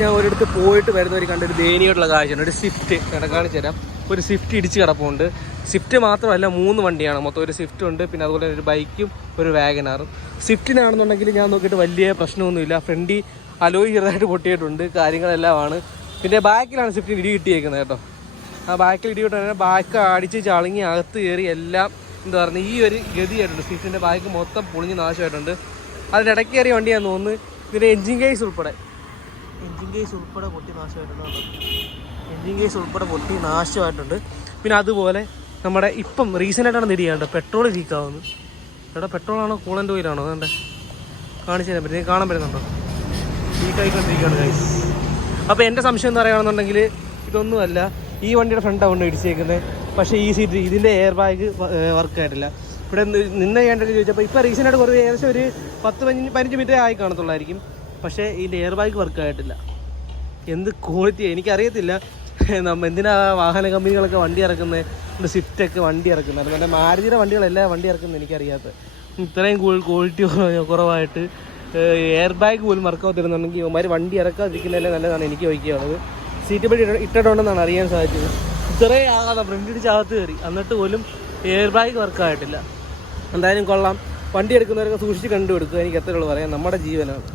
ഞാൻ ഒരിടത്ത് പോയിട്ട് വരുന്നവർ കണ്ട ഒരു ദയനീയമായിട്ടുള്ള കാഴ്ചയാണ്. ഒരു സ്വിഫ്റ്റ്. കാണിച്ചു തരാം. ഒരു സ്വിഫ്റ്റ് ഇടിച്ച് കിടപ്പുണ്ട്. സ്വിഫ്റ്റ് മാത്രമല്ല മൂന്ന് വണ്ടിയാണ്. മൊത്തം ഒരു സ്വിഫ്റ്റ് ഉണ്ട്. പിന്നെ അതുപോലെ ഒരു ബൈക്കും ഒരു വാഗനാറും സ്വിഫ്റ്റിനാണെന്നുണ്ടെങ്കിൽ ഞാൻ നോക്കിയിട്ട് വലിയ പ്രശ്നമൊന്നുമില്ല. ഫ്രണ്ടി അലോയ് ചെറുതായിട്ട് പൊട്ടിയിട്ടുണ്ട്. കാര്യങ്ങളെല്ലാമാണ്. പിന്നെ ബാക്കിലാണ് സ്വിഫ്റ്റിന് ഇടി കിട്ടിയേക്കുന്നത് കേട്ടോ. ആ ബാക്കിൽ ഇടി കിട്ടാൻ ബാക്ക് അടിച്ച് ചളുങ്ങി അകത്ത് കയറി എല്ലാം എന്താ പറയുക ഈ ഒരു ഗതിയായിട്ടുണ്ട്. സ്വിഫ്റ്റിന്റെ ബാക്ക് മൊത്തം പൊളിഞ്ഞ് നാശമായിട്ടുണ്ട്. അതിന്റെ ഇടയ്ക്ക് കയറിയ വണ്ടിയാണെന്ന് തോന്നുന്നു. ഇതിന്റെ എൻജിൻ കേസ് ഉൾപ്പെടെ. എൻജിൻ കേസ് ഉൾപ്പെടെ പൊട്ടി നാശമായിട്ടുണ്ട് എൻജിൻ കേസ് ഉൾപ്പെടെ പൊട്ടി നാശമായിട്ടുണ്ട്. പിന്നെ അതുപോലെ നമ്മുടെ ഇപ്പം റീസെന്റ് ആയിട്ടാണ് ഇടിയാണ്ട് പെട്രോൾ ലീക്ക് ആവുന്നു. എടാ പെട്രോളാണോ കൂളന്റ് ഓയിലാണോ അതെ കാണിച്ചു തരാൻ പറ്റും. കാണാൻ പറ്റുന്നുണ്ടോ? ലീക്കായിക്കൊണ്ടിരിക്കുകയാണ് കൈ അപ്പോൾ എന്റെ സംശയം എന്ന് പറയുകയാണെന്നുണ്ടെങ്കിൽ ഇതൊന്നുമല്ല. ഈ വണ്ടിയുടെ ഫ്രണ്ടാണ് കൊണ്ട് ഇടിച്ചേക്കുന്നത്. പക്ഷേ ഈ സീറ്റ് ഇതിന്റെ എയർ ബാഗ് വർക്ക് ആയിട്ടില്ല. ഇവിടെ നിന്ന് ചെയ്യേണ്ടത് ചോദിച്ചപ്പോൾ ഇപ്പോൾ റീസെന്റ് ആയിട്ട് കുറേ ഏകദേശം ഒരു പത്ത് പതിനഞ്ച് പതിനഞ്ച് മിനിറ്റ് ആയി കാണത്തുള്ളായിരിക്കും. പക്ഷേ ഈ എയർ ബാഗ് വർക്ക് ആയിട്ടില്ല. എന്ത് ക്വാളിറ്റി എനിക്കറിയത്തില്ല. നമ്മ എന്തിനാ വാഹന കമ്പനികളൊക്കെ വണ്ടി ഇറക്കുന്നത് സ്വിഫ്റ്റൊക്കെ വണ്ടി ഇറക്കുന്നത് അതുപോലെ മാരുതിയുടെ വണ്ടികളെല്ലാം വണ്ടി ഇറക്കുന്നത് എനിക്കറിയാത്തത് ഇത്രയും ക്വാളിറ്റി കുറവായിട്ട് എയർ ബാഗ് പോലും വർക്കാവത്തിരുന്നുണ്ടെങ്കിൽ ഇവന്മാർ വണ്ടി ഇറക്കാതിരിക്കുന്നതല്ലേ നല്ലതാണ് എനിക്ക് ചോദിക്കാനുള്ളത് സീറ്റ് ബെൽറ്റ് ഇട്ടിട്ടുണ്ടെന്നാണ് അറിയാൻ സാധിച്ചത്. ഇത്രയും ആകാതെ ഫ്രണ്ട് ഇടിച്ച് അകത്ത് കയറി. എന്നിട്ട് പോലും എയർ ബാഗ് വർക്കായിട്ടില്ല എന്തായാലും കൊള്ളാം. വണ്ടി എടുക്കുന്നവരൊക്കെ സൂക്ഷിച്ച് കണ്ടുപിടിക്കുക. എനിക്ക് എത്രയുള്ളൂ പറയാം നമ്മുടെ ജീവനാണ്.